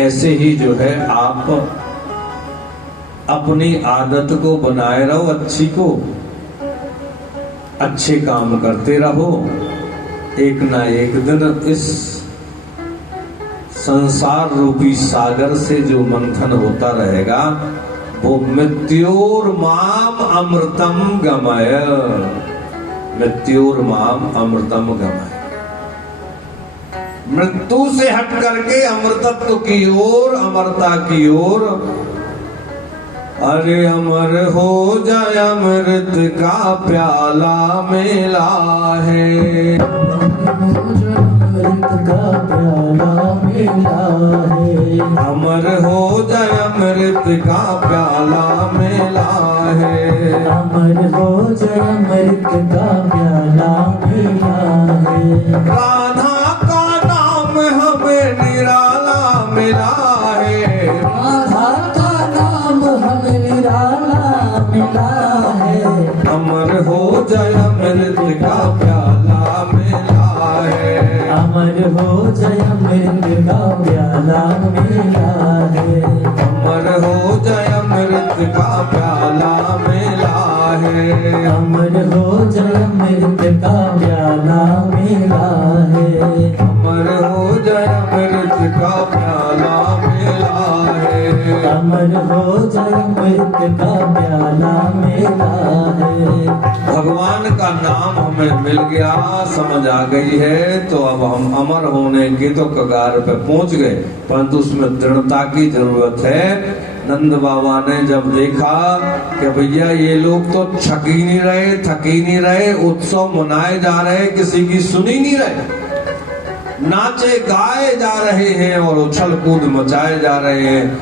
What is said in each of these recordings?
ऐसे ही जो है आप अपनी आदत को बनाए रहो, अच्छी को, अच्छे काम करते रहो। एक ना एक दिन इस संसार रूपी सागर से जो मंथन होता रहेगा वो मृत्योर्माम अमृतम गमय, मृत्योर्माम अमृतम गमय। मृत्यु से हट करके अमृतत्व की ओर, अमरता की ओर। अरे अमर हो जाए अमृत का प्याला मेला है, अमृत का प्याला मेला है, अमर हो जाए अमृत का प्याला मेला है, अमर हो जाए अमृत का प्याला मेला है। राधा का नाम हमें निराला मिला है, राधा का नाम हमें निराला मिला है, अमर हो जाए अमृत का प्याला मिला है, अमर हो जाए अमृत का प्याला मिला है, अमर हो जाए अमृत का प्याला मिला है, अमर हो जाए अमृत का प्याला मिला है, अमर हो जाए अमृत का प्याला मिला है, अमर हो जाए अमृत का प्याला मिला है। भगवान का नाम हमें मिल गया, समझ आ गई है, तो अब हम अमर होने की तो कगार पे पहुंच गए, परंतु उसमें दृढ़ता की जरूरत है। नंद बाबा ने जब देखा कि भैया ये लोग तो छक ही नहीं रहे, थक ही नहीं रहे, उत्सव मनाए जा रहे, किसी की सुनी नहीं रहे, नाचे गाए जा रहे हैं और उछल कूद मचाए जा रहे हैं,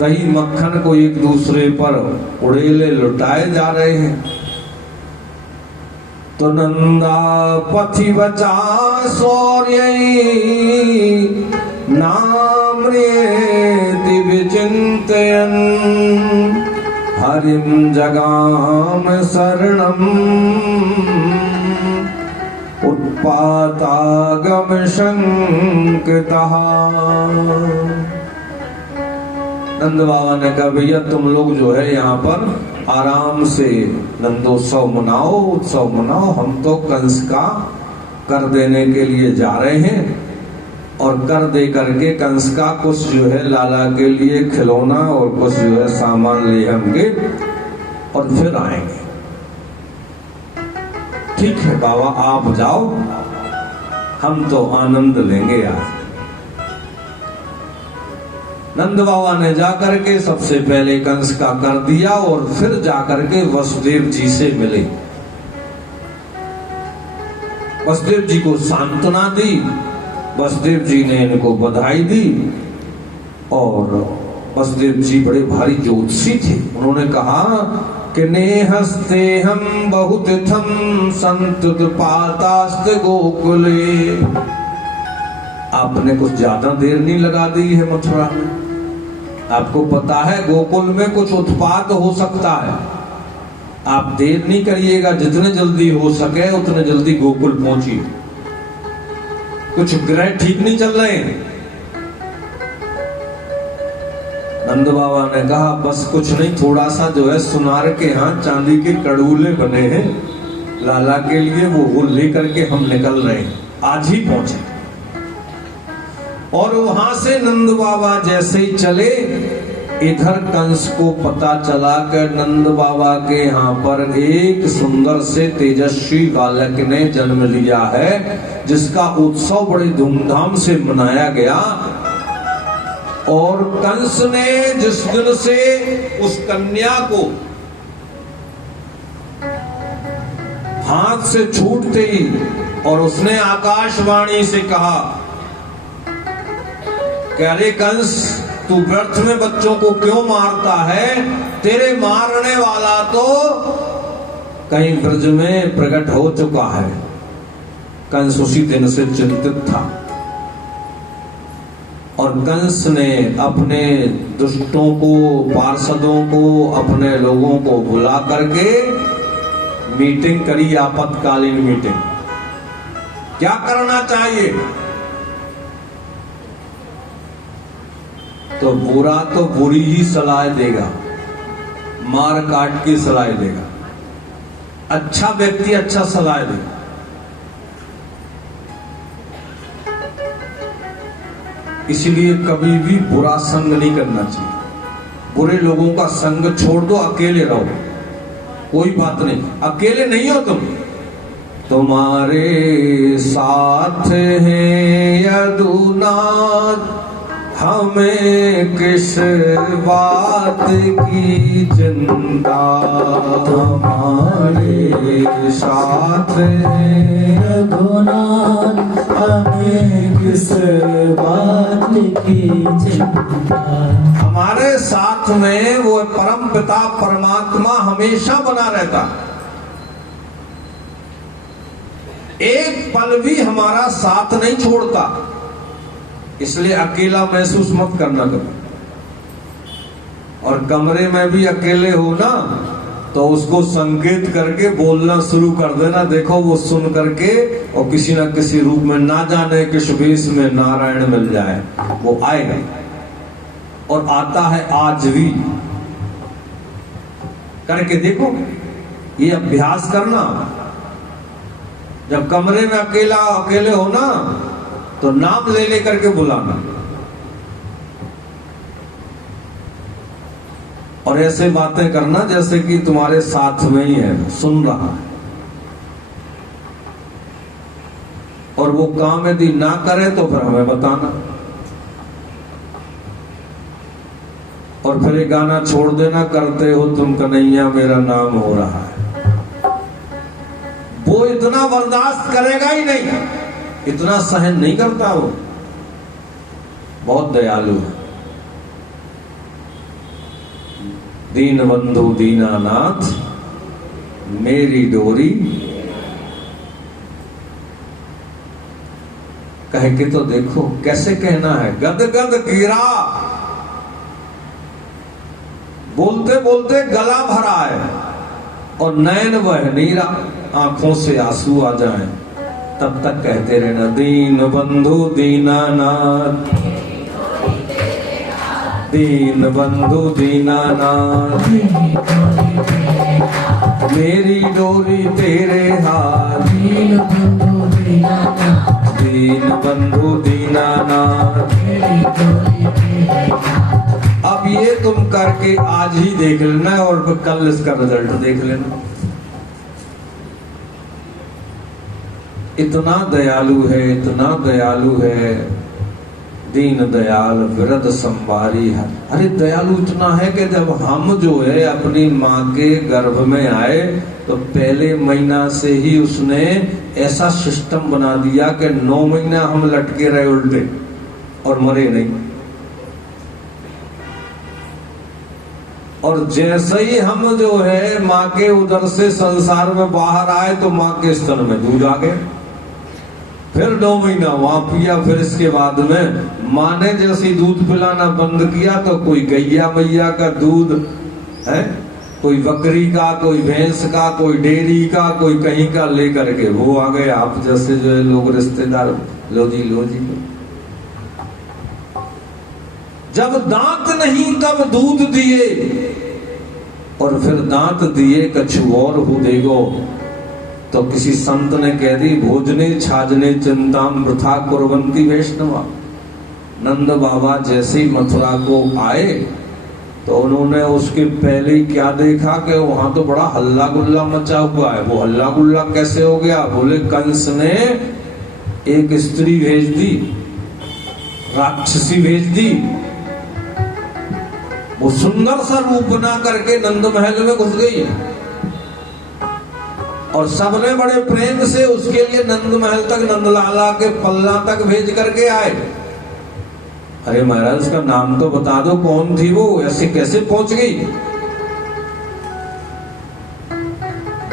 दही मक्खन को एक दूसरे पर उड़ेले लुटाए जा रहे हैं, तो नंदा पथि बचा शौर्य नाम रेति विचिंतयन् हरिम जगाम शरणम उत्पातागम शंकतः। नंद बाबा ने कहा भैया तुम लोग जो है यहाँ पर आराम से नंदोत्सव मनाओ, उत्सव मनाओ, हम तो कंस का कर देने के लिए जा रहे हैं और कर दे करके कंस का कुछ जो है लाला के लिए खिलौना और कुछ जो है सामान ले होंगे और फिर आएंगे। ठीक है बाबा आप जाओ, हम तो आनंद लेंगे आज। नंद बाबा ने जाकर के सबसे पहले कंस का कर दिया और फिर जाकर के वसुदेव जी से मिले, वसुदेव जी को सांत्वना दी, वसुदेव जी ने इनको बधाई दी और वसुदेव जी बड़े भारी ज्योतिषी थे। उन्होंने कहा कि नेहस्ते हम बहुत थम संतुत पातास्त गोकुले। आपने कुछ ज्यादा देर नहीं लगा दी है मथुरा में। आपको पता है गोकुल में कुछ उत्पात हो सकता है, आप देर नहीं करिएगा, जितने जल्दी हो सके उतने जल्दी गोकुल पहुंचिए। कुछ ग्रह ठीक नहीं चल रहे हैं। नंद बाबा ने कहा बस कुछ नहीं, थोड़ा सा जो है सुनार के यहाँ चांदी के कड़ूले बने हैं लाला के लिए, वो लेकर के हम निकल रहे हैं, आज ही पहुंचे। और वहां से नंद बाबा जैसे ही चले, इधर कंस को पता चला कि नंद बाबा के यहाँ पर एक सुंदर से तेजस्वी बालक ने जन्म लिया है, जिसका उत्सव बड़ी धूमधाम से मनाया गया। और कंस ने जिस दिन से उस कन्या को हाथ से छूटते ही और उसने आकाशवाणी से कहा कि अरे कंस तू व्यर्थ में बच्चों को क्यों मारता है, तेरे मारने वाला तो कहीं ब्रज में प्रकट हो चुका है। कंस उसी दिन से चिंतित था और कंस ने अपने दुष्टों को, पार्षदों को, अपने लोगों को बुला करके मीटिंग करी, आपातकालीन मीटिंग। क्या करना चाहिए? तो बुरा तो बुरी ही सलाह देगा, मार काट के सलाह देगा। अच्छा व्यक्ति अच्छा सलाह देगा। इसलिए कभी भी बुरा संग नहीं करना चाहिए। बुरे लोगों का संग छोड़ दो, अकेले रहो, कोई बात नहीं, अकेले नहीं हो तुम। तुम्हारे साथ हैं यदुनाथ, हमें किस बात की चिंता। तुम्हारे साथ हैं यदुनाथ, हमें किस बात की चिंता। हमारे साथ में वो परम पिता परमात्मा हमेशा बना रहता, एक पल भी हमारा साथ नहीं छोड़ता। इसलिए अकेला महसूस मत करना कभी। और कमरे में भी अकेले हो ना, तो उसको संकेत करके बोलना शुरू कर देना, देखो वो सुन करके और किसी न किसी रूप में, ना जाने किस वेश में नारायण मिल जाए, वो आएगा और आता है आज भी। करके देखो, ये अभ्यास करना। जब कमरे में अकेले हो ना, तो नाम ले ले करके बुलाना, और ऐसे बातें करना जैसे कि तुम्हारे साथ में ही है, सुन रहा है। और वो काम यदि ना करे तो फिर हमें बताना, और फिर ये गाना छोड़ देना, करते हो तुम कन्हैया मेरा नाम हो रहा है। वो इतना बर्दाश्त करेगा ही नहीं, इतना सहन नहीं करता। वो बहुत दयालु है। दीन बंधु दीनानाथ मेरी डोरी, कह के तो देखो कैसे कहना है। गद गद गिरा, बोलते बोलते गला भरा है और नयन बह नीरा, आंखों से आंसू आ जाएं, तब तक कहते रहना, दीन बंधु दीनानाथ, दीन बंधु दीनानाथ, मेरी डोरी तेरे हाथ, दीन बंधु दीनानाथ, दीन बंधु दीनानाथ। अब ये तुम करके आज ही देख लेना और फिर कल इसका रिजल्ट देख लेना। इतना दयालु है, इतना दयालु है। दीन दयाल विरद संवारी है। अरे दयालु इतना है कि जब हम जो है अपनी माँ के गर्भ में आए तो पहले महीना से ही उसने ऐसा सिस्टम बना दिया कि 9 महीना हम लटके रहे उल्टे और मरे नहीं। और जैसे ही हम जो है माँ के उदर से संसार में बाहर आए तो माँ के स्तन में दूध आ गए, फिर 9 महीना वहां पिया। फिर इसके बाद में माँ ने जैसे दूध पिलाना बंद किया तो कोई गैया मैया का दूध है, कोई बकरी का, कोई भैंस का, कोई डेयरी का, कोई कहीं का लेकर के वो आ गए। आप जैसे जो है लोग रिश्तेदार, लो जी लो जी। जब दांत नहीं तब दूध दिए, और फिर दांत दिए कछु और हो देगो। तो किसी संत ने कह दी, भोजने छाजने चिंताम वृथा कुर्वन्ति वैष्णवा। नंद बाबा जैसे ही मथुरा को आए तो उन्होंने उसके पहले ही क्या देखा कि वहां तो बड़ा हल्ला गुल्ला मचा हुआ है। वो हल्ला गुल्ला कैसे हो गया? बोले कंस ने एक स्त्री भेज दी, राक्षसी भेज दी। वो सुंदर सा रूप बना करके नंद महल में घुस गई और सबने बड़े प्रेम से उसके लिए नंद महल तक, नंदलाला के पल्ला तक भेज करके आए। अरे महाराज उसका नाम तो बता दो, कौन थी वो, ऐसे कैसे पहुंच गई?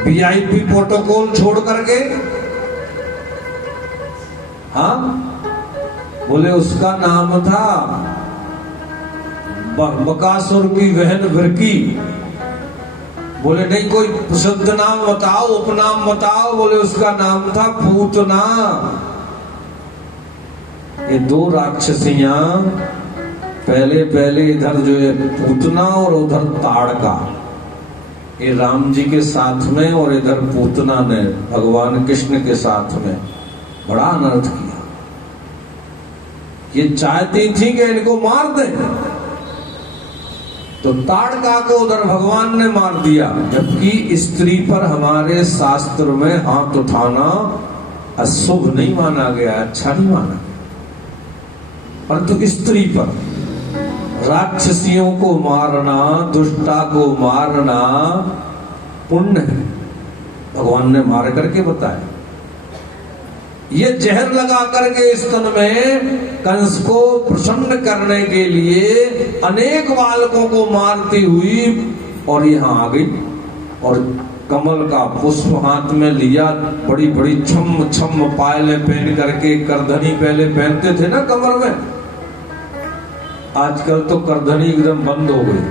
वीआईपी प्रोटोकॉल छोड़ करके। हाँ, बोले उसका नाम था बकासुर की बहन विरकी। बोले नहीं कोई प्रसिद्ध नाम बताओ, उपनाम बताओ। बोले उसका नाम था पूतना। ये 2 राक्षसियां पहले पहले इधर जो है पूतना और उधर ताड़का, ये राम जी के साथ में और इधर पूतना ने भगवान कृष्ण के साथ में बड़ा अनर्थ किया। ये चाहती थी कि इनको मार दे, तो ताड़का को उधर भगवान ने मार दिया। जबकि स्त्री पर हमारे शास्त्र में हाथ उठाना अशुभ नहीं माना गया, अच्छा नहीं माना, परंतु स्त्री पर राक्षसियों को मारना, दुष्टा को मारना पुण्य है, भगवान ने मार करके बताया। ये जहर लगा करके स्तन में कंस को प्रसन्न करने के लिए अनेक बालकों को मारती हुई और यहां आ गई और कमल का पुष्प हाथ में लिया, बड़ी बड़ी छम छम पायलें पहन करके, करधनी पहले पहनते थे ना कमर में, आजकल तो करधनी एकदम बंद हो गई,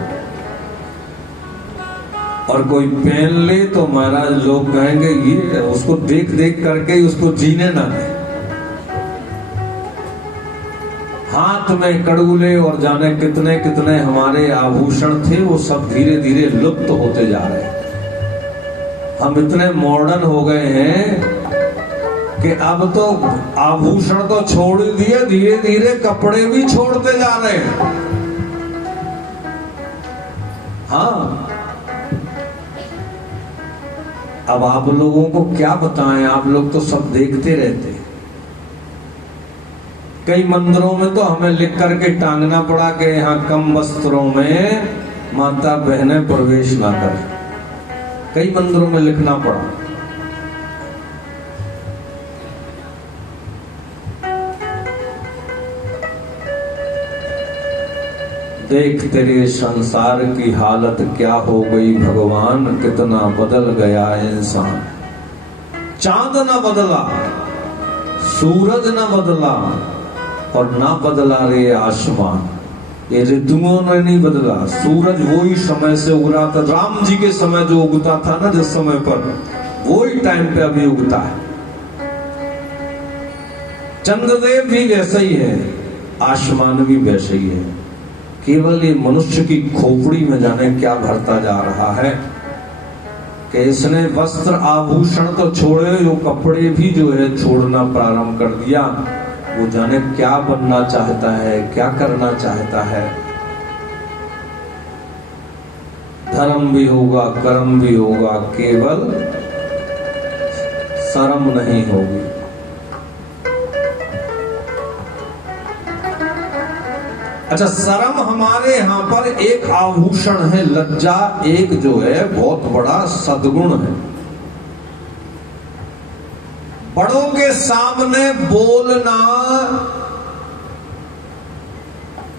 और कोई पहन ले तो महाराज लोग कहेंगे ये उसको देख देख करके उसको जीने ना दे। हाथ में कड़ूले और जाने कितने कितने हमारे आभूषण थे, वो सब धीरे धीरे लुप्त होते जा रहे हैं। हम इतने मॉडर्न हो गए हैं कि अब तो आभूषण तो छोड़ दिए, धीरे धीरे कपड़े भी छोड़ते जा रहे हैं। हाँ, अब आप लोगों को क्या बताएं, आप लोग तो सब देखते रहते हैं। कई मंदिरों में तो हमें लिख करके टांगना पड़ा कि यहाँ कम वस्त्रों में माता बहनें प्रवेश ना करें, कई मंदिरों में लिखना पड़ा। देख तेरे संसार की हालत क्या हो गई भगवान, कितना बदल गया इंसान। चांद न बदला, सूरज न बदला, और ना बदला रे आसमान। ये ऋतुओं ने नहीं बदला, सूरज वही समय से उग रहा था। राम जी के समय जो उगता था ना, जिस समय पर, वही टाइम पे अभी उगता है। चंद्रदेव भी वैसे ही है, आसमान भी वैसे ही है। केवल ये मनुष्य की खोपड़ी में जाने क्या भरता जा रहा है कि इसने वस्त्र आभूषण तो छोड़े, वो कपड़े भी जो है छोड़ना प्रारंभ कर दिया। वो जाने क्या बनना चाहता है, क्या करना चाहता है। धर्म भी होगा, कर्म भी होगा, केवल शर्म नहीं होगी। अच्छा, शर्म हमारे यहाँ पर एक आभूषण है, लज्जा एक जो है बहुत बड़ा सद्गुण है। बड़ों के सामने बोलना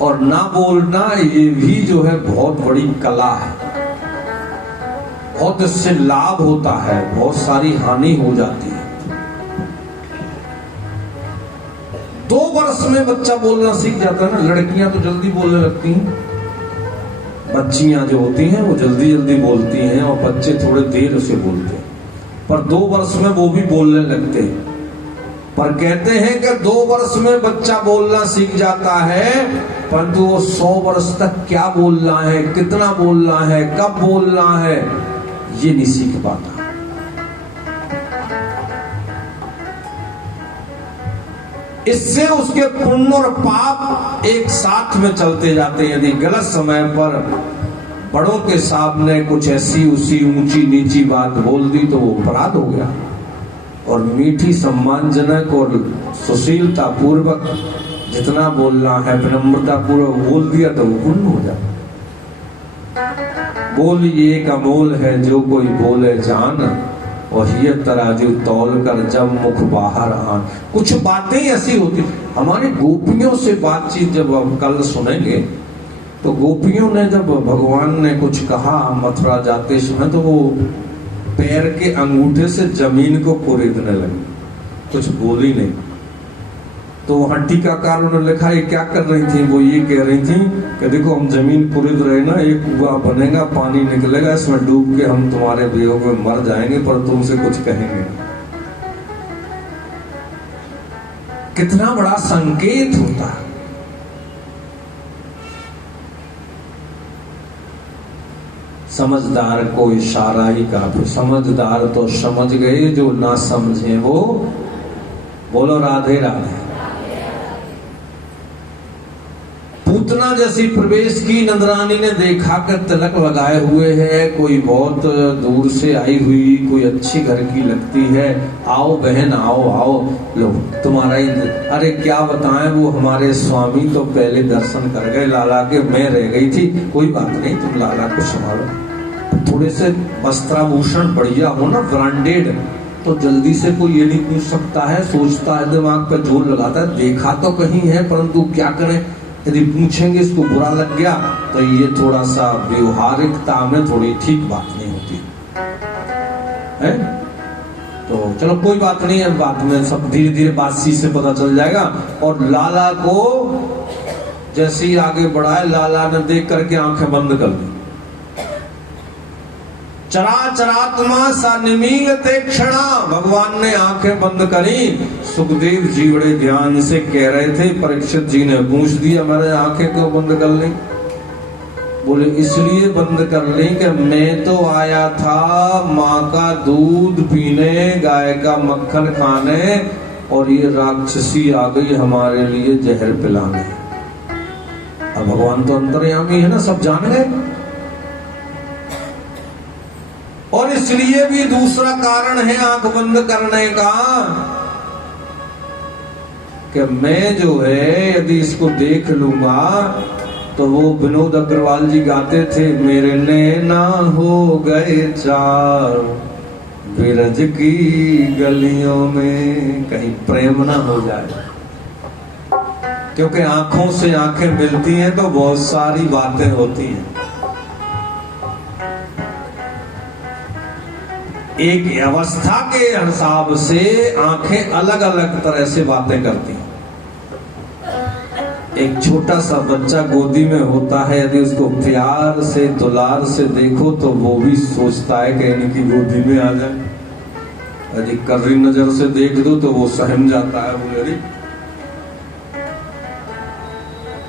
और ना बोलना, ये भी जो है बहुत बड़ी कला है। बहुत इससे लाभ होता है, बहुत सारी हानि हो जाती है। 2 वर्ष में बच्चा बोलना सीख जाता है ना। लड़कियां तो जल्दी बोलने लगती हैं, बच्चियां जो होती हैं वो जल्दी जल्दी बोलती हैं, और बच्चे थोड़े देर से बोलते हैं। पर 2 वर्ष में वो भी बोलने लगते हैं। पर कहते हैं कि 2 वर्ष में बच्चा बोलना सीख जाता है, परंतु वो 100 वर्ष तक क्या बोलना है, कितना बोलना है, कब बोलना है, ये नहीं सीख पाता। इससे उसके पुण्य और पाप एक साथ में चलते जाते हैं। यदि गलत समय पर बड़ों के सामने कुछ ऐसी उसी ऊंची नीची बात बोल दी तो वो अपराध हो गया, और मीठी सम्मानजनक और सुशीलता पूर्वक जितना बोलना है, विनम्रता पूर्वक बोल दिया तो वो पुण्य हो जाता। बोल एक अमोल है जो कोई बोले जान, और ये तराजू तौल कर जब मुख बाहर आन। कुछ बातें ऐसी होती, हमारी गोपियों से बातचीत जब हम कल सुनेंगे, तो गोपियों ने जब भगवान ने कुछ कहा मथुरा जाते समय, तो वो पैर के अंगूठे से जमीन को कुरेदने लगी, कुछ बोली नहीं। तो वहां टीकाकार ने लिखा ये क्या कर रही थी, वो ये कह रही थी कि देखो हम जमीन कुरेद रहे ना, एक कुआं बनेगा, पानी निकलेगा, इसमें डूब के हम तुम्हारे वियोग में मर जाएंगे, पर तुमसे कुछ कहेंगे। कितना बड़ा संकेत होता है। समझदार को इशारा ही काफी। समझदार तो समझ गए, जो ना समझे वो बोलो राधे राधे। पूतना जैसी प्रवेश की, नंदरानी ने देखा कि तिलक लगाए हुए है, कोई बहुत दूर से आई हुई, कोई अच्छी घर की लगती है, आओ बहन आओ आओ, लो तुम्हारा ही। अरे क्या बताएं, वो हमारे स्वामी तो पहले दर्शन कर गए लाला के, मैं रह गई थी। कोई बात नहीं, तुम लाला को संभालो, थोड़े से वस्त्राभूषण बढ़िया हो ना, ब्रांडेड, तो जल्दी से कोई ये नहीं पूछ सकता है, सोचता है, दिमाग पर जोर लगाता है, देखा तो कहीं है, परंतु क्या करें, यदि पूछेंगे इसको बुरा लग गया तो ये थोड़ा सा व्यवहारिकता में थोड़ी ठीक बात नहीं होती है। तो चलो कोई बात नहीं है, बात में सब धीरे धीरे बातचीत से पता चल जाएगा। और लाला को जैसे ही आगे बढ़ाए, लाला ने देख करके आंखें बंद कर दी। चराचरात्मा सा निमील ते क्षणा, भगवान ने आंखें बंद करी। सुखदेव जी बड़े ध्यान से कह रहे थे, परीक्षित जी ने पूछ दिया, मैंने आंखें क्यों बंद कर ली? बोले इसलिए बंद कर ली कि मैं तो आया था माँ का दूध पीने, गाय का मक्खन खाने, और ये राक्षसी आ गई हमारे लिए जहर पिलाने। अब भगवान तो अंतर्यामी है ना, सब जान गए। और इसलिए भी दूसरा कारण है आंख बंद करने का कि मैं जो है यदि इसको देख लूंगा तो वो विनोद अग्रवाल जी गाते थे, मेरे नैना हो गए चार, विरज की गलियों में कहीं प्रेम ना हो जाए। क्योंकि आंखों से आंखें मिलती हैं तो बहुत सारी बातें होती हैं। एक अवस्था के हिसाब से आंखें अलग अलग तरह से बातें करती हैं। एक छोटा सा बच्चा गोदी में होता है, यदि उसको प्यार से दुलार से देखो तो वो भी सोचता है कि इनकी गोदी में आ जाए। यदि कर्री नजर से देख दो तो वो सहम जाता है, बोले।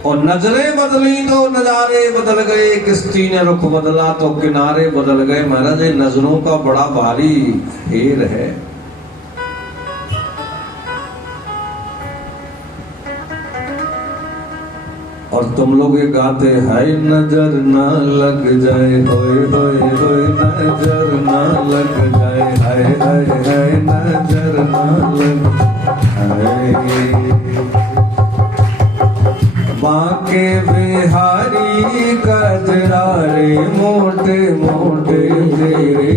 और नजरें बदली तो नजारे बदल गए, किस्ती ने रुख बदला तो किनारे बदल गए। महाराज ये नजरों का बड़ा भारी फेर है। और तुम लोग ये गाते, हाय नजर ना लग जाए, होए होए होए नजर ना लग जाए, हाय हाय हाय नजर ना लग जाए। बांके बिहारी कजरारे मोटे मोटे तेरे,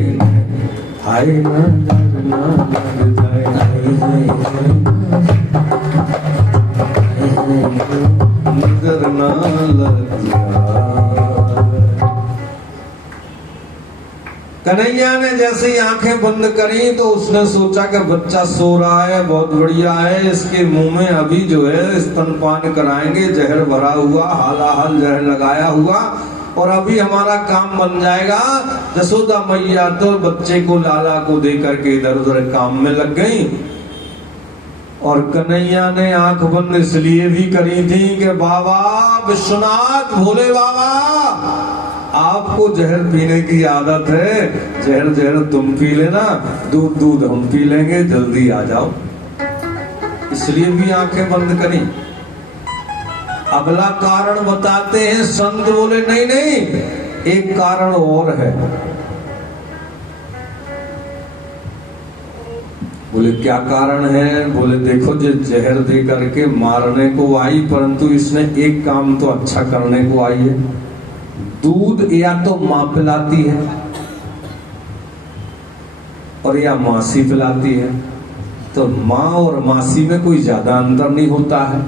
हाय नजर ना लग जाए, नजर ना लग जाए। कन्हैया ने जैसे ही आंखें बंद करी तो उसने सोचा कि बच्चा सो रहा है, बहुत बढ़िया है, इसके मुंह में अभी जो है स्तनपान कराएंगे, जहर भरा हुआ, हालाहाल जहर लगाया हुआ, और अभी हमारा काम बन जाएगा। जसोदा मैया तो बच्चे को लाला को दे करके इधर उधर काम में लग गई। और कन्हैया ने आंख बंद इसलिए भी करी थी कि बाबा विश्वनाथ, भोले बाबा, आपको जहर पीने की आदत है, जहर जहर तुम पी लेना, दूध दूध हम पी लेंगे, जल्दी आ जाओ। इसलिए भी आंखें बंद करी। अगला कारण बताते हैं संत, बोले नहीं नहीं, एक कारण और है। बोले क्या कारण है? बोले देखो, जो जहर दे करके मारने को आई, परंतु इसने एक काम तो अच्छा करने को आई है। दूध या तो मां पिलाती है और या मासी पिलाती है, तो मां और मासी में कोई ज्यादा अंतर नहीं होता है।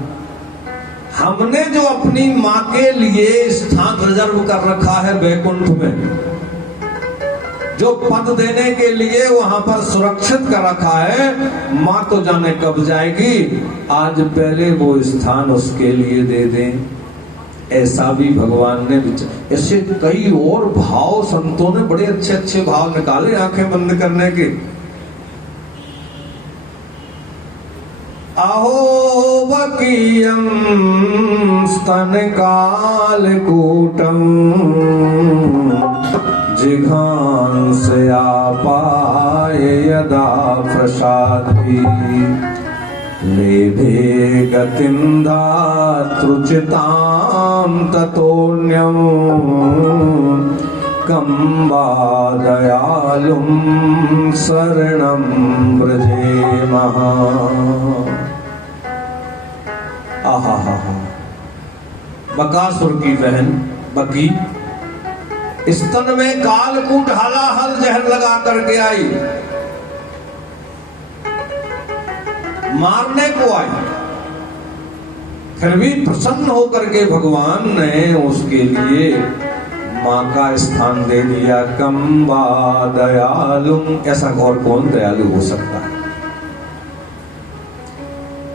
हमने जो अपनी मां के लिए स्थान रिजर्व कर रखा है वैकुंठ में, जो पद देने के लिए वहां पर सुरक्षित कर रखा है, मां तो जाने कब जाएगी, आज पहले वो स्थान उसके लिए दे दें। ऐसा भी भगवान ने विचार। ऐसे कई और भाव संतों ने बड़े अच्छे अच्छे भाव निकाले आंखें बंद करने के। अहो बकीयम स्तन काल कूटम जिघांसया पाये यदा प्रसादी लेभे गतिं धातृचितां ततोऽन्यं कं वा दयालुं शरणं व्रजेमः। आहा हा हा। बकासुर की बहन बकी स्तन में कालकूट हलाहल जहर लगा करके आई, मारने को आई, फिर भी प्रसन्न होकर के भगवान ने उसके लिए मां का स्थान दे दिया। कम वा दयालुम, ऐसा और कौन दयालु हो सकता है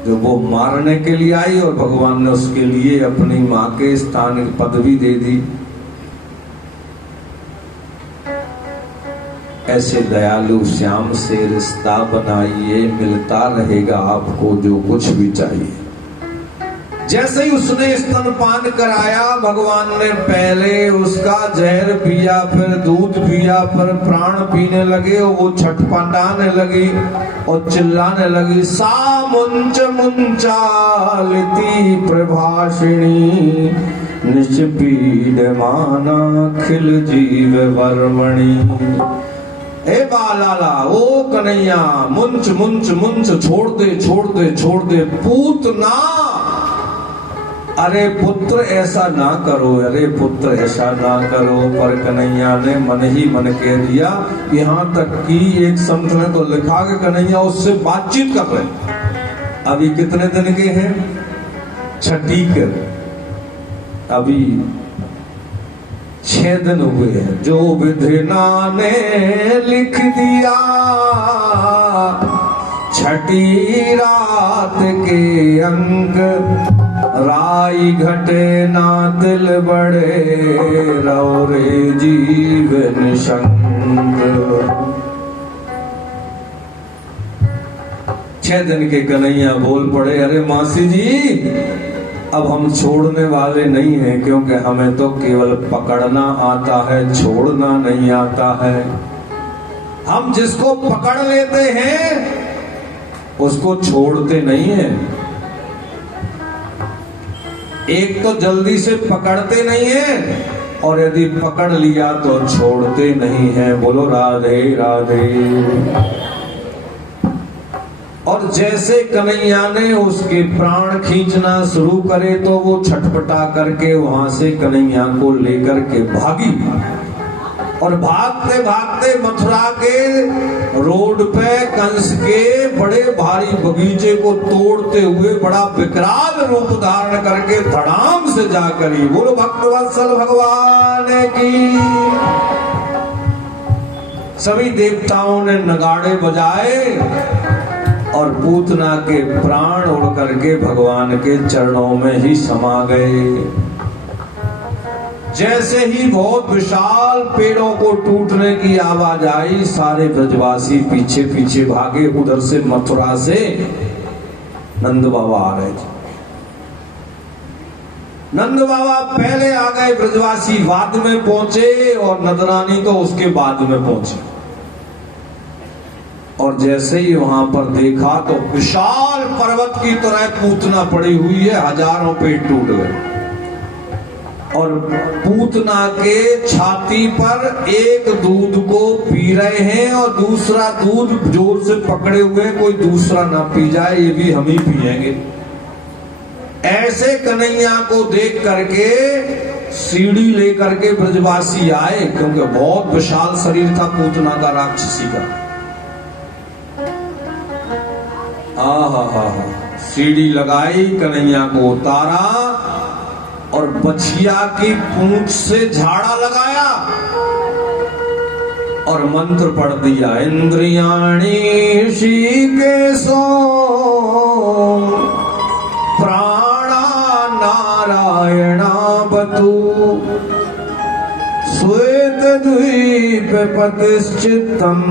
जो वो मारने के लिए आई और भगवान ने उसके लिए अपनी मां के स्थान पदवी दे दी। ऐसे दयालु श्याम से रिश्ता बनाइए, मिलता रहेगा आपको जो कुछ भी चाहिए। जैसे ही उसने स्तनपान कराया, भगवान ने पहले उसका जहर पिया, फिर दूध पिया, फिर प्राण पीने लगे और वो छटपटाने लगी और चिल्लाने लगी, सा मुंच मुंचालिति प्रभाषिणी निष्पीडमाना खिल जीव वर्मणि। ए बालाला, ओ कन्हैया, मुंच मुंच मुंच, छोड़ दे छोड़ दे छोड़ दे, पूतना, अरे पुत्र ऐसा ना करो, अरे पुत्र ऐसा ना करो। पर कन्हैया ने मन ही मन कह दिया। यहाँ तक कि एक संत ने तो लिखा कि कन्हैया उससे बातचीत कर रहे। अभी कितने दिन के हैं? छठी के अभी 6 दिन हुए हैं। जो विधिना ने लिख दिया छठी रात के अंक, राई घटे ना तिल बड़े, रौरे जीवन शंक। 6 दिन के कन्हैया बोल पड़े, अरे मासी जी अब हम छोड़ने वाले नहीं हैं, क्योंकि हमें तो केवल पकड़ना आता है, छोड़ना नहीं आता है। हम जिसको पकड़ लेते हैं उसको छोड़ते नहीं हैं। एक तो जल्दी से पकड़ते नहीं है और यदि पकड़ लिया तो छोड़ते नहीं है। बोलो राधे राधे। और जैसे कन्हैया ने उसके प्राण खींचना शुरू करे तो वो छटपटा करके वहां से कन्हैया को लेकर के भागी और भागते भागते मथुरा के रोड पे कंस के बड़े भारी बगीचे को तोड़ते हुए बड़ा विकराल रूप धारण करके धड़ाम से जाकर ही, बोलो भक्तवत्सल भगवान की। सभी देवताओं ने नगाड़े बजाए और पूतना के प्राण उड़ करके भगवान के चरणों में ही समा गए। जैसे ही बहुत विशाल पेड़ों को टूटने की आवाज आई, सारे ब्रजवासी पीछे पीछे भागे। उधर से मथुरा से नंद बाबा आ रहे थे। नंद बाबा पहले आ गए, ब्रजवासी बाद में पहुंचे और नंदरानी तो उसके बाद में पहुंचे। और जैसे ही वहां पर देखा तो विशाल पर्वत की तरह पूतना पड़ी हुई है, हजारों पेड़ टूट गए और पूतना के छाती पर एक दूध को पी रहे हैं और दूसरा दूध जोर से पकड़े हुए, कोई दूसरा ना पी जाए, ये भी हम ही पिएंगे। ऐसे कन्हैया को देख करके सीढ़ी लेकर के ब्रजवासी आए, क्योंकि बहुत विशाल शरीर था पूतना का, राक्षसी का। सीढ़ी लगाई, कन्हैया को उतारा और बछिया की पूंछ से झाड़ा लगाया और मंत्र पढ़ दिया, इंद्रियाणी ऋषिकेशो प्राणा नारायणा बतु श्वेत द्वीप प्रतिष्ठितम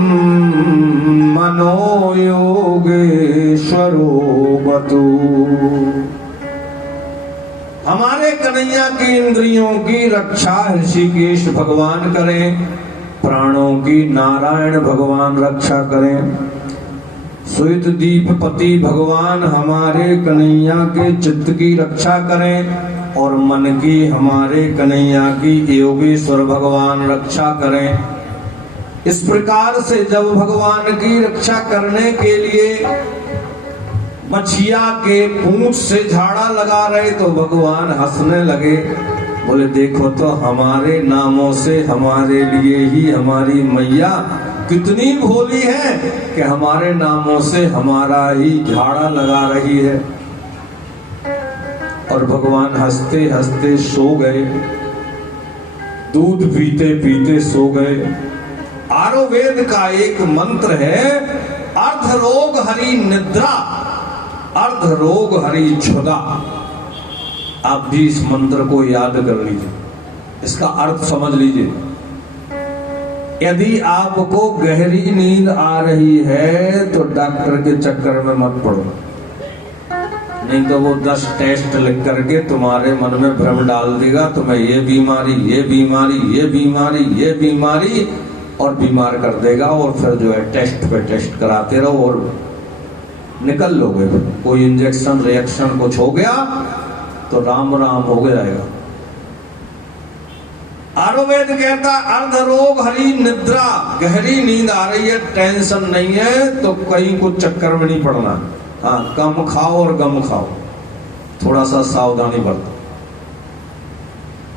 मनोयोगेश्वरो बतु। हमारे कन्हैया की इंद्रियों की रक्षा ऋषिकेश भगवान करें, प्राणों की नारायण भगवान रक्षा करें। श्वेत दीप पति भगवान हमारे कन्हैया के चित्त की रक्षा करें और मन की हमारे कन्हैया की योगेश्वर भगवान रक्षा करें। इस प्रकार से जब भगवान की रक्षा करने के लिए मछिया के पूंछ से झाड़ा लगा रहे तो भगवान हंसने लगे। बोले देखो तो हमारे नामों से हमारे लिए ही हमारी मैया कितनी भोली है कि हमारे नामों से हमारा ही झाड़ा लगा रही है। और भगवान हंसते हंसते सो गए, दूध पीते पीते सो गए। आयुर्वेद का एक मंत्र है, अर्ध रोग हरि निद्रा, अर्ध रोग हरि क्षुधा। आप भी इस मंत्र को याद कर लीजिए, इसका अर्थ समझ लीजिए। यदि आपको गहरी नींद आ रही है तो डॉक्टर के चक्कर में मत पड़ो, नहीं तो वो 10 टेस्ट लिख करके तुम्हारे मन में भ्रम डाल देगा, तुम्हें ये बीमारी ये बीमारी ये बीमारी ये बीमारी और बीमार कर देगा। और फिर जो है टेस्ट पे टेस्ट कराते रहो और निकल लोगे। कोई इंजेक्शन रिएक्शन कुछ हो गया तो राम राम हो जाएगा। आयुर्वेद कहता अर्ध रोग हरि निद्रा, गहरी नींद आ रही है, टेंशन नहीं है तो कहीं कुछ चक्कर में नहीं पड़ना। हाँ, कम खाओ और गम खाओ, थोड़ा सा सावधानी बरतो।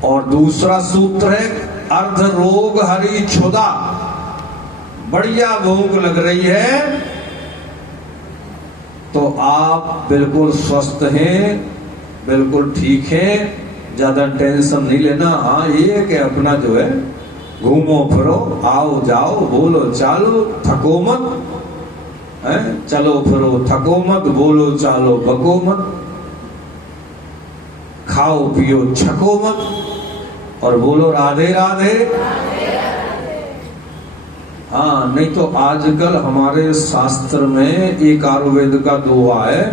और दूसरा सूत्र है अर्ध रोग हरि क्षुधा, बढ़िया भूख लग रही है तो आप बिल्कुल स्वस्थ हैं, बिल्कुल ठीक हैं, ज्यादा टेंशन नहीं लेना। हाँ, ये कि अपना जो है घूमो फिरो, आओ जाओ, बोलो चालो, थको मत, है चलो फिरो थको मत, बोलो चालो बको मत, खाओ पियो छको मत और बोलो राधे राधे। हाँ, नहीं तो आजकल हमारे शास्त्र में एक आयुर्वेद का दोहा है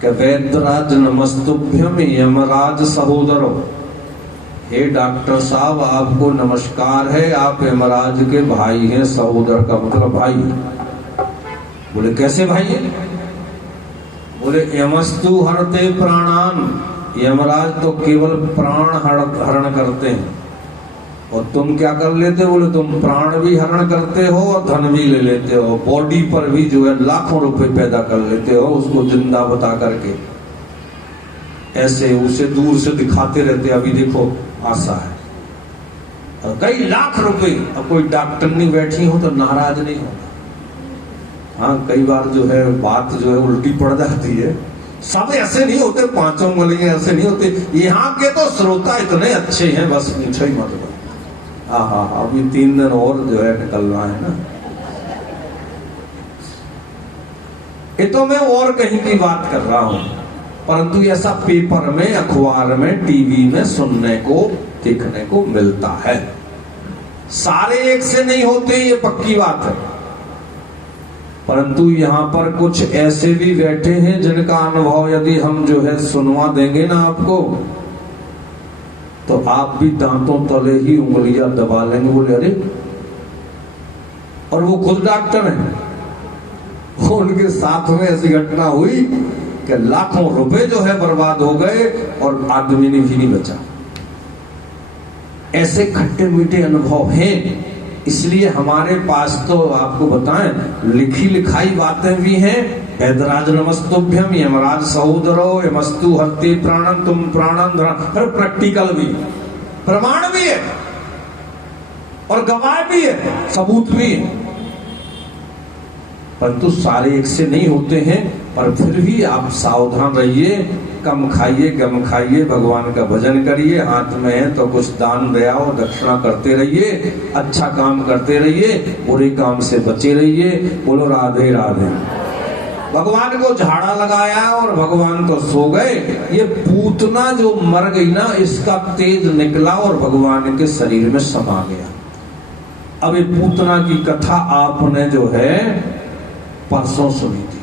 कि वैद्यराज नमस्तुभ्यम यमराज सहोदरो। हे डॉक्टर साहब, आपको नमस्कार है, आप यमराज के भाई हैं। सहोदर का मतलब भाई। बोले कैसे भाई है? बोले यमस्तु हरते प्राणान, यमराज तो केवल प्राण हरण करते हैं और तुम क्या कर लेते हो? बोले तुम प्राण भी हरण करते हो और धन भी ले लेते हो, बॉडी पर भी जो है लाखों रुपए पैदा कर लेते हो उसको जिंदा बता करके, ऐसे उसे दूर से दिखाते रहते, अभी देखो आशा है, और कई लाख रुपए। अब कोई डॉक्टरनी बैठी हो तो नाराज नहीं होगा। हाँ, कई बार जो है बात जो है उल्टी पड़ जाती है। सब ऐसे नहीं होते, पांचों गलियां ऐसे नहीं होते। यहाँ के तो श्रोता इतने अच्छे हैं, बस पूछो ही मत। हाँ, अभी 3 दिन और जो है निकलना है ना। ये तो मैं और कहीं की बात कर रहा हूं, परंतु ऐसा पेपर में, अखबार में, टीवी में सुनने को देखने को मिलता है। सारे एक से नहीं होते, ये पक्की बात है, परंतु यहाँ पर कुछ ऐसे भी बैठे हैं जिनका अनुभव यदि हम जो है सुनवा देंगे ना आपको, तो आप भी दांतों तले ही उंगलियां दबा लेंगे। बोले अरे, और वो खुद डॉक्टर हैं, उनके साथ में ऐसी घटना हुई कि लाखों रुपए जो है बर्बाद हो गए और आदमी ने भी नहीं बचा। ऐसे खट्टे मीठे अनुभव हैं। इसलिए हमारे पास तो आपको बताएं लिखी लिखाई बातें भी हैं। वैद्यराज नमस्तुभ्यम यमराज सहोदरो यमस्तु हरते प्राणं तुम प्राणं धरा, फिर प्रैक्टिकल भी, प्रमाण भी है और गवाह भी है, सबूत भी है। परंतु सारे एक से नहीं होते हैं, पर फिर भी आप सावधान रहिए, कम खाइए, कम खाइए, भगवान का भजन करिए, हाथ में है तो कुछ दान दया और दक्षिणा करते रहिए, अच्छा काम करते रहिए, बुरे काम से बचे रहिए। बोलो राधे राधे। भगवान को झाड़ा लगाया और भगवान तो सो गए। ये पूतना जो मर गई ना, इसका तेज निकला और भगवान के शरीर में समा गया। अब ये पूतना की कथा आपने जो है परसों सुनी थी।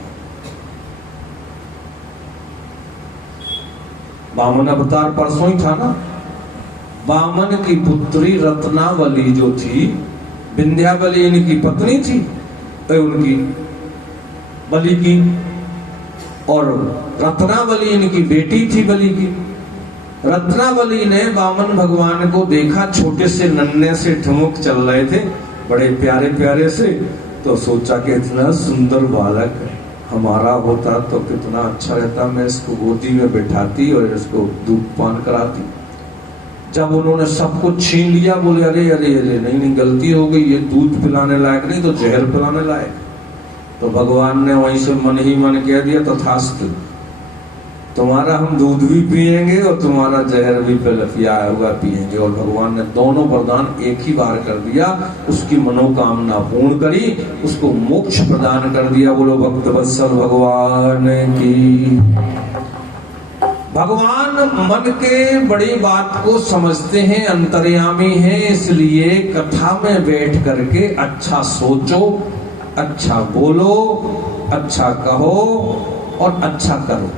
वामन अवतार परसों ही था ना। वामन की पुत्री रत्नावली जो थी विंध्यावली इनकी पत्नी थी, उनकी बलि की, और रत्नावली इनकी बेटी थी बलि की। रत्नावली ने वामन भगवान को देखा, छोटे से नन्हे से ठुमुक चल रहे थे, बड़े प्यारे प्यारे से, तो सोचा कि इतना सुंदर बालक हमारा होता तो कितना अच्छा रहता, मैं इसको गोदी में बिठाती और इसको दूध पान कराती। जब उन्होंने सब कुछ छीन लिया, बोले अरे अरे अरे नहीं नहीं, गलती हो गई, ये दूध पिलाने लायक नहीं तो जहर पिलाने लायक। तो भगवान ने वहीं से मन ही मन कह दिया तथास्तु, तुम्हारा हम दूध भी पिएंगे और तुम्हारा जहर भी पिया हुआ पिएंगे। और भगवान ने दोनों वरदान एक ही बार कर दिया, उसकी मनोकामना पूर्ण करी, उसको मोक्ष प्रदान कर दिया। बोलो भक्त वत्सल भगवान की। भगवान मन के बड़ी बात को समझते हैं, अंतर्यामी हैं, इसलिए कथा में बैठ करके अच्छा सोचो, अच्छा बोलो, अच्छा कहो और अच्छा करो।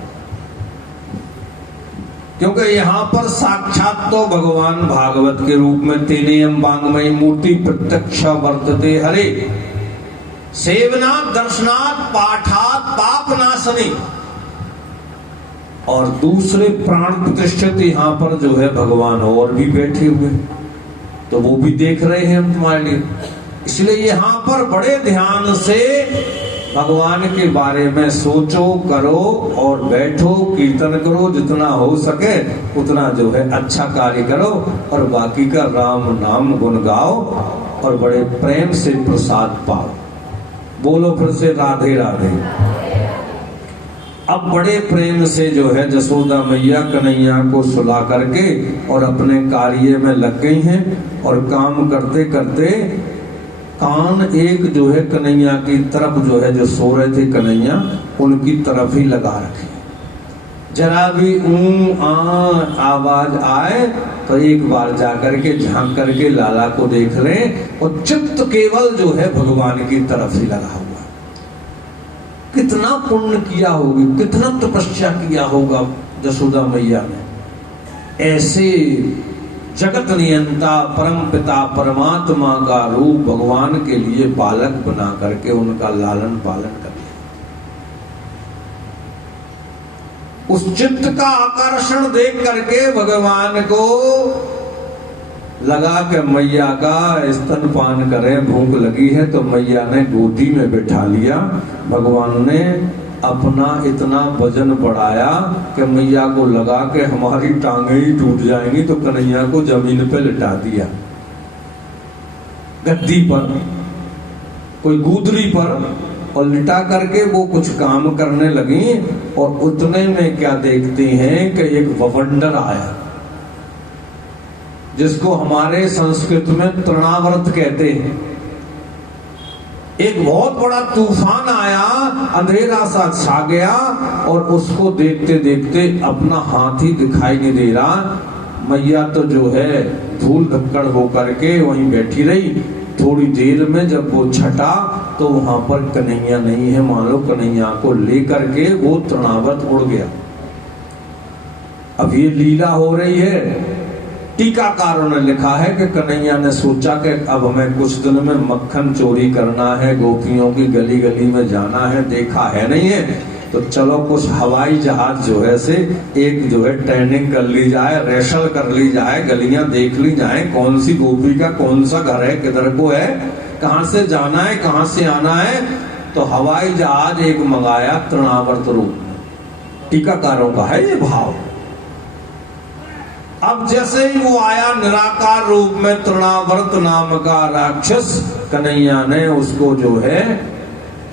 क्योंकि यहाँ पर साक्षात तो भगवान भागवत के रूप में तेनेयम वांगमयी मूर्ति प्रत्यक्ष वर्तते हरे, सेवनात् दर्शनात् पाठात् पाप नाशनी। और दूसरे प्राण प्रतिष्ठित यहाँ पर जो है भगवान और भी बैठे हुए, तो वो भी देख रहे हैं हम तुम्हारे लिए। इसलिए यहाँ पर बड़े ध्यान से भगवान के बारे में सोचो, करो और बैठो, कीर्तन करो, जितना हो सके उतना जो है अच्छा कार्य करो, और बाकी का राम नाम गुण गाओ और बड़े प्रेम से प्रसाद पाओ। बोलो फिर से राधे राधे। अब बड़े प्रेम से जो है जसोदा मैया कन्हैया को सुला करके और अपने कार्य में लग गई हैं, और काम करते करते कान एक जो है कन्हैया की तरफ जो है, जो सो रहे थे कन्हैया उनकी तरफ ही लगा रखे। जरा भी आवाज आए तो एक बार जाकर के झांक करके लाला को देख लें, और चित्त केवल जो है भगवान की तरफ ही लगा हुआ। कितना पुण्य किया होगा, कितना तपस्या किया होगा जसोदा मैया ने। ऐसे जगत नियंता परम पिता परमात्मा का रूप भगवान के लिए बालक बना करके उनका लालन पालन कर लिया। उस चित्त का आकर्षण देख करके भगवान को लगा कि मैया का स्तनपान करें, भूख लगी है, तो मैया ने गोदी में बिठा लिया। भगवान ने अपना इतना वजन बढ़ाया कि मैया को लगा कि हमारी टांगे ही टूट जाएंगी, तो कन्हैया को जमीन पे लिटा दिया, गद्दी पर, कोई गुदरी पर, और लिटा करके वो कुछ काम करने लगी। और उतने में क्या देखती हैं कि एक ववंडर आया, जिसको हमारे संस्कृत में तृणावर्त कहते हैं। एक बहुत बड़ा तूफान आया, अंधेरा सा छा गया, और उसको देखते देखते अपना हाथ ही दिखाई नहीं दे रहा। मैया तो जो है धूल धक्कड़ होकर के वहीं बैठी रही। थोड़ी देर में जब वो छटा तो वहां पर कन्हैया नहीं है, मान लो कन्हैया को लेकर के वो तृणावर्त उड़ गया। अब ये लीला हो रही है। टीकाकारों ने लिखा है कि कन्हैया ने सोचा कि अब हमें कुछ दिन में मक्खन चोरी करना है, गोपियों की गली गली में जाना है, देखा है नहीं है, तो चलो कुछ हवाई जहाज जो है से एक जो है ट्रेनिंग कर ली जाए, रेशल कर ली जाए, गलियां देख ली जाए, कौन सी गोपी का कौन सा घर है, किधर को है, कहां से जाना है, कहां से आना है। तो हवाई जहाज एक मंगाया तृणावर्त रूप में। टीकाकारों का है ये भाव। अब जैसे ही वो आया निराकार रूप में, तृणावर्त नाम का राक्षस, कन्हैया ने उसको जो है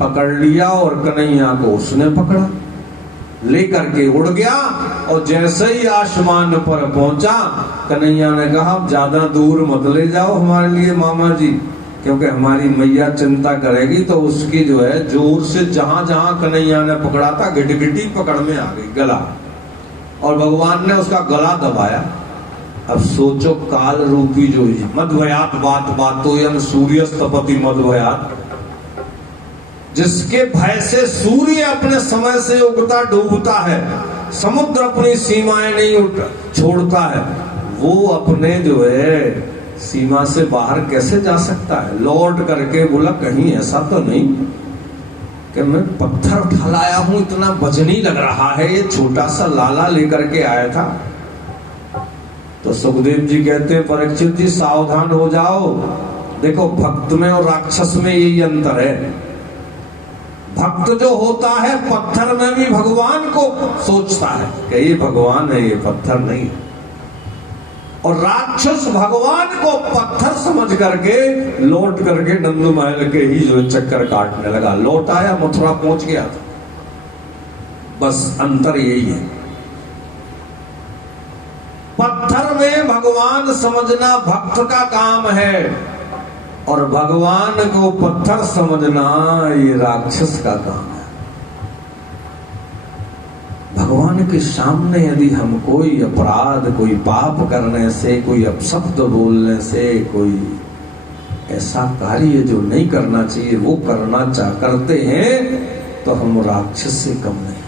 पकड़ लिया, और कन्हैया को उसने पकड़ा, लेकर के उड़ गया। और जैसे ही आसमान पर पहुंचा, कन्हैया ने कहा ज्यादा दूर मत ले जाओ हमारे लिए मामा जी, क्योंकि हमारी मैया चिंता करेगी। तो उसकी जो है जोर से जहां जहां कन्हैया ने पकड़ा था, गिटगिटी पकड़ में आ गई गला, और भगवान ने उसका गला दबाया। अब सोचो काल रूपी जो है, मध्वयात बात बातोयम सूर्यस्तपति मध्वयात, जिसके भय से सूर्य अपने समय से उगता डूबता है, समुद्र अपनी सीमाएं नहीं छोड़ता है, वो अपने जो है सीमा से बाहर कैसे जा सकता है? लौट करके बोला कहीं ऐसा तो नहीं कि मैं पत्थर उठा लाया हूं, इतना वजनी लग रहा है, ये छोटा सा लाला लेकर के आया था। तो सुखदेव जी कहते हैं परीक्षित जी सावधान हो जाओ, देखो भक्त में और राक्षस में यही अंतर है। भक्त जो होता है पत्थर में भी भगवान को सोचता है कि ये भगवान है, ये पत्थर नहीं है। और राक्षस भगवान को पत्थर समझ करके लौट करके नंद महल के ही जो चक्कर काटने लगा। लौट आया, मथुरा पहुंच गया था। बस अंतर यही है, पत्थर में भगवान समझना भक्त का काम है और भगवान को पत्थर समझना ये राक्षस का काम है। भगवान के सामने यदि हम कोई अपराध, कोई पाप करने से, कोई अपशब्द बोलने से, कोई ऐसा कार्य जो नहीं करना चाहिए वो करते हैं तो हम राक्षस से कम नहीं।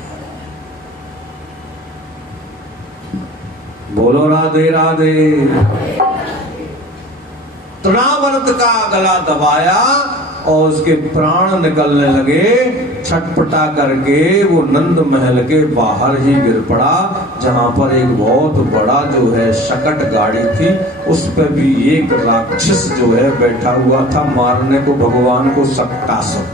बोलो राधे राधे। तृणावर्त का गला दबाया और उसके प्राण निकलने लगे। छटपटा करके वो नंद महल के बाहर ही गिर पड़ा, जहां पर एक बहुत बड़ा जो है शकट गाड़ी थी, उस पर भी एक राक्षस जो है बैठा हुआ था, मारने को भगवान को सक्टासुर।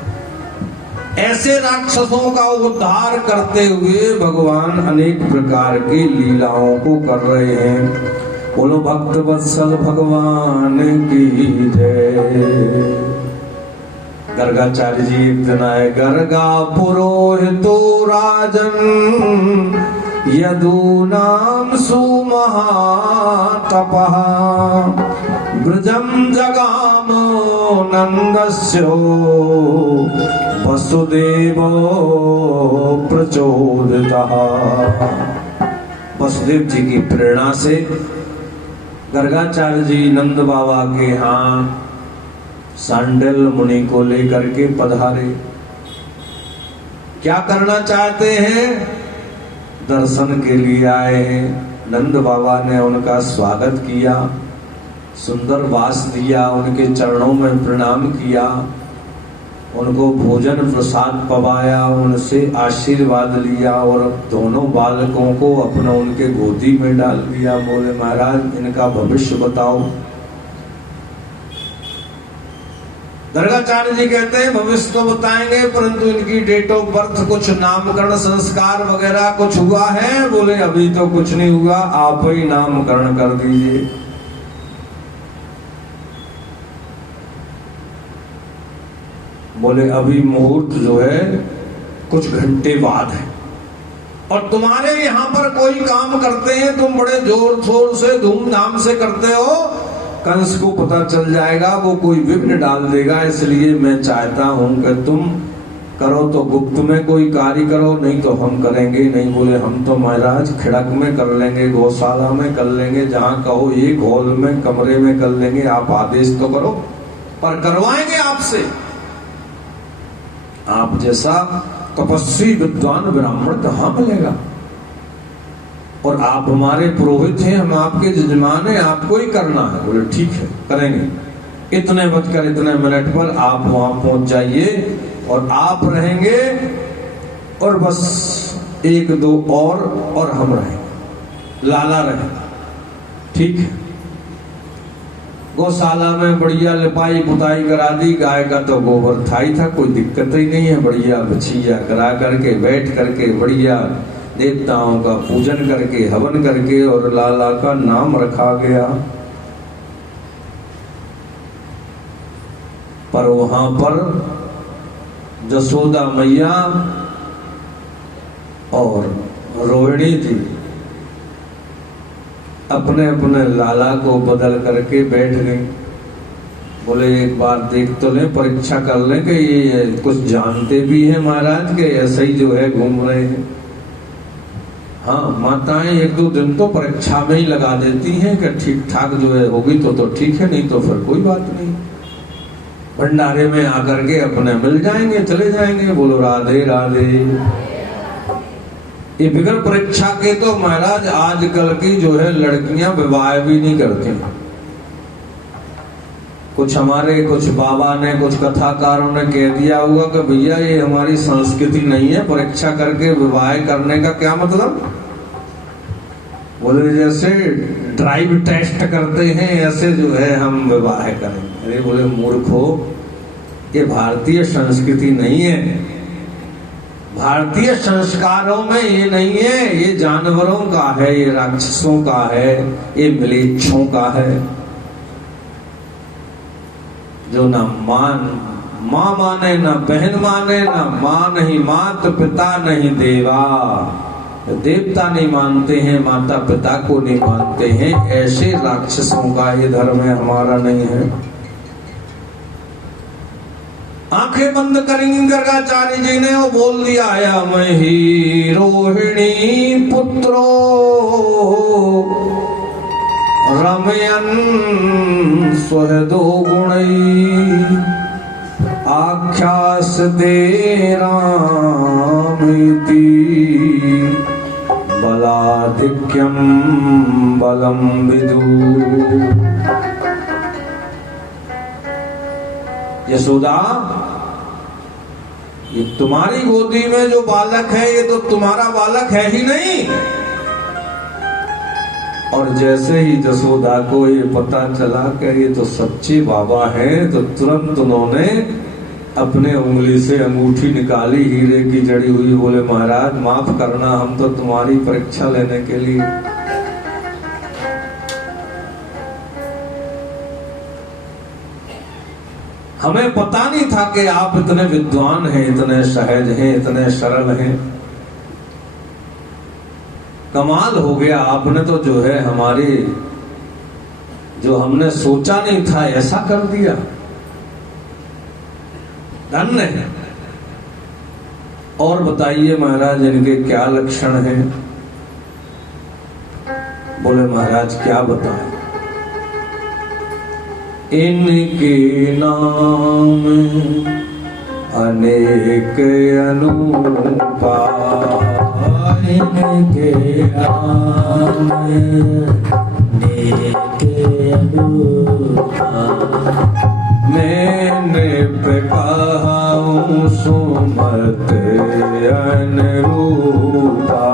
ऐसे राक्षसों का उद्धार करते हुए भगवान अनेक प्रकार की लीलाओं को कर रहे हैं। बोलो भक्त वत्सल भगवान की जय। गर्गाचार्य जी एक दिन आए। गर्गा पुरोहितो राजन यदूनाम सुमहातपः ब्रजम जगामो नंदस्यो वसुदेवो प्रचोदितः। वसुदेव जी की प्रेरणा से गर्गाचार्य जी नंद बाबा के यहाँ सांडल मुनि को लेकर के पधारे। क्या करना चाहते हैं? दर्शन के लिए आए हैं। नंद बाबा ने उनका स्वागत किया, सुंदर वास दिया, उनके चरणों में प्रणाम किया, उनको भोजन प्रसाद पवाया, उनसे आशीर्वाद लिया और दोनों बालकों को अपना उनके गोदी में डाल दिया। बोले महाराज इनका भविष्य बताओ। गर्गाचार्य जी कहते हैं भविष्य तो बताएंगे, परंतु इनकी डेट ऑफ बर्थ, कुछ नामकरण संस्कार वगैरह कुछ हुआ है? बोले अभी तो कुछ नहीं हुआ, आप ही नामकरण कर दीजिए। बोले अभी मुहूर्त जो है कुछ घंटे बाद है और तुम्हारे यहाँ पर कोई काम करते हैं तुम बड़े जोर शोर से धूमधाम से करते हो, कंस को पता चल जाएगा, वो कोई विघ्न डाल देगा, इसलिए मैं चाहता हूं कि तुम करो तो गुप्त में कोई कार्य करो, नहीं तो हम करेंगे नहीं। बोले हम तो महाराज खिड़क में कर लेंगे, गौशाला में कर लेंगे, जहां कहो एक हॉल में कमरे में कर लेंगे, आप आदेश तो करो, पर करवाएंगे आपसे। आप जैसा तपस्वी विद्वान ब्राह्मण कहाँ मिलेगा? और आप हमारे पुरोहित हैं, हम आपके जजमान हैं, आपको ही करना है। बोले ठीक है करेंगे। इतने बजकर इतने मिनट पर आप वहां पहुंच जाइए और आप रहेंगे और बस एक दो और हम रहेंगे, लाला रहेगा। ठीक है। गौशाला में बढ़िया लिपाई पुताई करा दी, गाय का तो गोबर था ही था, कोई दिक्कत ही नहीं है। बढ़िया बछिया करा करके बैठ करके बढ़िया देवताओं का पूजन करके हवन करके और लाला का नाम रखा गया। पर वहां पर जसोदा मैया और रोहिणी थी, अपने अपने लाला को बदल करके बैठ गई। बोले एक बार देख तो लें, परीक्षा कर लें कि ये कुछ जानते भी हैं महाराज के ऐसे ही जो है घूम रहे हैं। हाँ, माताएं एक दो दिन तो परीक्षा में ही लगा देती हैं कि ठीक ठाक जो है होगी तो ठीक है, नहीं तो फिर कोई बात नहीं, भंडारे में आकर के अपने मिल जाएंगे, चले जाएंगे। बोलो राधे राधे। ये बिगड़ परीक्षा के तो महाराज आजकल की जो है लड़कियां विवाह भी नहीं करती। कुछ हमारे कुछ बाबा ने कुछ कथाकारों ने कह दिया होगा कि भैया ये हमारी संस्कृति नहीं है, परीक्षा करके विवाह करने का क्या मतलब। बोले जैसे ड्राइव टेस्ट करते हैं ऐसे जो है हम विवाह करेंगे। अरे बोले मूर्खो, ये भारतीय संस्कृति नहीं है, भारतीय संस्कारों में ये नहीं है, ये जानवरों का है, ये राक्षसों का है, ये म्लेच्छों का है। जो ना माँ माने, ना बहन माने, ना माँ नहीं मात, पिता नहीं देवा, देवता नहीं मानते हैं, माता पिता को नहीं मानते हैं, ऐसे राक्षसों का ये धर्म है, हमारा नहीं है। आंखें बंद करेंगे गर्गाचार्य जी ने वो बोल दिया है, मैं ही रोहिणी पुत्रो रमयन स्वहदो गुणई आख्यास दे रामिति बलाधिक्यम बलम विदु। यशोदा, ये तुम्हारी गोदी में जो बालक है ये तो तुम्हारा बालक है ही नहीं। और जैसे ही यशोदा को ये पता चला कि ये तो सच्चे बाबा हैं, तो तुरंत उन्होंने अपने उंगली से अंगूठी निकाली हीरे की जड़ी हुई। बोले महाराज माफ करना, हम तो तुम्हारी परीक्षा लेने के लिए। हमें पता नहीं था कि आप इतने विद्वान हैं, इतने सहज हैं, इतने सरल हैं। कमाल हो गया, आपने तो जो है हमारी जो हमने सोचा नहीं था ऐसा कर दिया। धन्य है। और बताइए महाराज इनके क्या लक्षण हैं। बोले महाराज क्या बताएं। इनके नाम अनेक अनूपा, इनके नाम अनेक अनूपा, मैंने कहूँ सुमत अनुरूपा,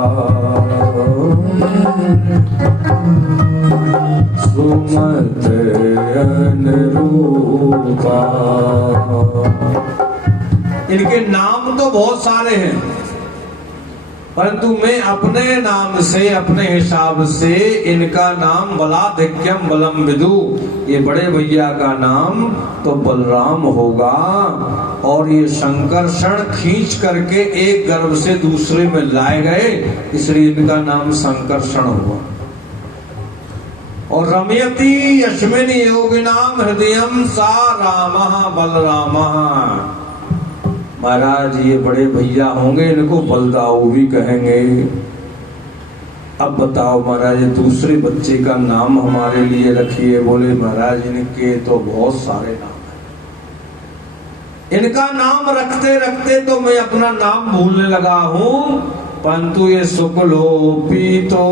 सुमत अनुरूपा। इनके नाम तो बहुत सारे हैं, परंतु मैं अपने नाम से, अपने हिसाब से इनका नाम बलाधिक्यम बलम विदु। ये बड़े भैया का नाम तो बलराम होगा, और ये संकर्षण खींच करके एक गर्भ से दूसरे में लाए गए, इसलिए इनका नाम संकर्षण हुआ। और रमयति यस्मिन् योगिनाम हृदयम सा रामः बलरामः। महाराज ये बड़े भैया होंगे, इनको बलदाऊ भी कहेंगे। अब बताओ महाराज दूसरे बच्चे का नाम हमारे लिए रखिए। बोले महाराज इनके तो बहुत सारे नाम हैं, इनका नाम रखते रखते तो मैं अपना नाम भूलने लगा हूं, परंतु ये शुक्ल हो पीतो